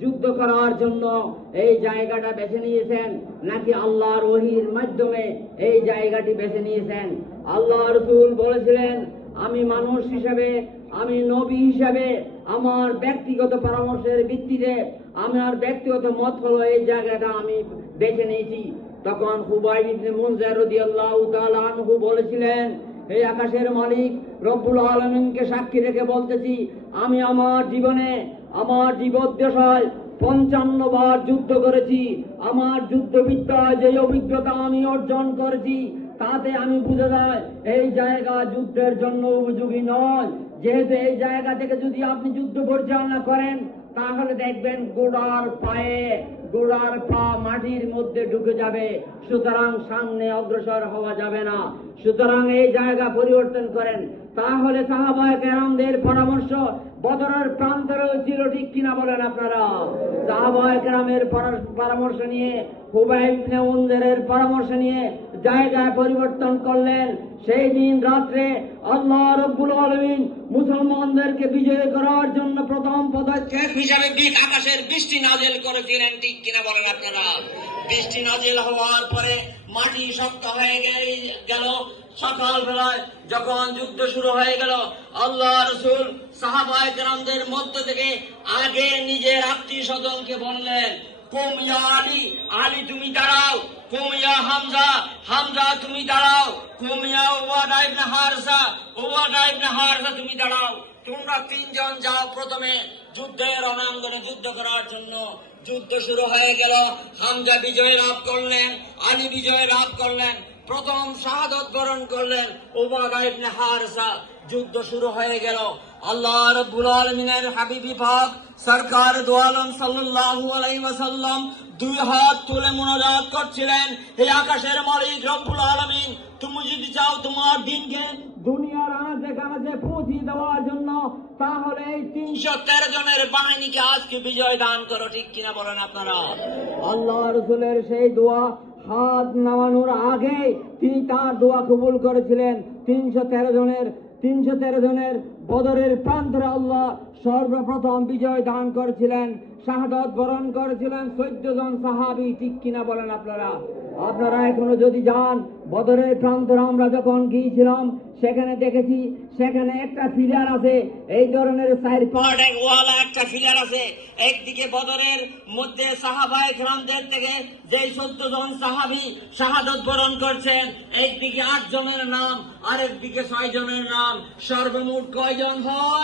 যুদ্ধ করার জন্য এই জায়গাটা বেছে নিয়েছেন, নাকি আল্লাহর ওহীর মাধ্যমে এই জায়গাটি বেছে নিয়েছেন? আল্লাহ রাসূল বলেছিলেন, আমি মানুষ হিসেবে, আমি নবী হিসেবে আমার ব্যক্তিগত পরামর্শের ভিত্তিতে আমার ব্যক্তিগত মত হলো এই জায়গাটা আমি বেছে নিয়েছি। তখন খুবাইব ইবনে মুনজির রাদিয়াল্লাহু তাআলা আনহু বলেছিলেন, এই আকাশের মালিক রব্বুল আলামিনকে সাক্ষী রেখে বলতেছি, আমি আমার জীবনে আমার জীবদ্দশায় 55 বার যুদ্ধ করেছি। আমার যুদ্ধবিদ্যায় যে অভিজ্ঞতা আমি অর্জন করেছি তাতে আমি বুঝে যায় এই জায়গা যুদ্ধের জন্য উপযোগী নয়। যেহেতু এই জায়গা থেকে যদি আপনি যুদ্ধ পরিচালনা করেন তাহলে দেখবেন গোড়ার পা মাটির মধ্যে ঢুকে যাবে, সুতরাং সামনে অগ্রসর হওয়া যাবে না। সুতরাং এই জায়গা পরিবর্তন করেন। তাহলে সাহাবায়ে কেরামদের পরামর্শ বদরের প্রান্তরেও ছিল, ঠিক কিনা বলেন আপনারা? সাহাবায়ে কেরামের পরামর্শ নিয়ে, খুবাইব ইবনে মুনজিরের পরামর্শ নিয়ে জায়গায় পরিবর্তন করলেন। সেই দিন রাত্রে আল্লাহ রাব্বুল আলামিন মুসলমানদেরকে বিজয় করার জন্য প্রথম পদক্ষেপ হিসাবে আকাশের বৃষ্টি নাযিল করেছিলেন, ঠিক কিনা বলেন আপনারা? বৃষ্টি নাযিল হওয়ার পরে মাটি শক্ত হয়ে গেল। সকালবেলায় যখন যুদ্ধ শুরু হয়ে গেল, আল্লাহ রাসূল সাহাবায়ে কেরামদের মধ্য থেকে আগে নিজের আত্মীয় স্বজনকে বললেন, কুম ইয়া আলী, আলী তুমি দাঁড়াও। কুম ইয়া হামজা, হামজা তুমি দাঁড়াও। কুম ইয়া উবাদা ইবনে হারসা, উবাদা ইবনে হারসা তুমি দাঁড়াও। তোমরা তিনজন যাও প্রথমে যুদ্ধের রণাঙ্গনে যুদ্ধ করার জন্য। যুদ্ধ শুরু হয়ে গেল। হামজা বিজয় লাভ করলেন, আলী বিজয় লাভ করলেন, প্রথম শাহাদত বরণ করলেন উবাদা ইবনে হারসা। যুদ্ধ শুরু হয়ে গেল। আল্লাহ রাব্বুল আলামিনের হাবিবি পাক সরকার দু আলম সাল্লাল্লাহু আলাইহি ওয়াসাল্লাম দুই হাত তুলে মুনাজাত করছিলেন, হে আকাশের মালিক রব্বুল আলামিন, তুমি যদি চাও তোমার দিনকে দুনিয়ার আনাচে কানাচে পৌঁছে দেওয়ার জন্য, তাহলে এই 313 জনের বাহিনীকে আজকে বিজয় দান করো, ঠিক কিনা বলেন আপনারা? আল্লাহ রাসূলের সেই দোয়া হাত নামানোর আগে তিনি তার দোয়া কবুল করেছিলেন। 313 জনের বদরের প্রান্তরে আল্লাহ সর্বপ্রথম বিজয় দান করেছিলেন, শাহাদাত বরণ করেছিলেন 14 জন সাহাবী, ঠিক কিনা বলেন আপনারা? আপনারা এখনো যদি যান বদরের প্রান্তরে, আমরা যখন গিয়েছিলাম সেখানে দেখেছি, সেখানে একটা ফিলার আছে, এই ধরনের 4 পার্ট ওয়ালা একটা ফিলার আছে। একদিকে বদরের মধ্যে সাহাবায়ে কেরামদের থেকে যে 14 জন সাহাবী শাহাদাত বরণ করছেন, একদিকে 8 জনের নাম, আরেকদিকে 6 জনের নাম, সর্বমোট কয়জন হয়?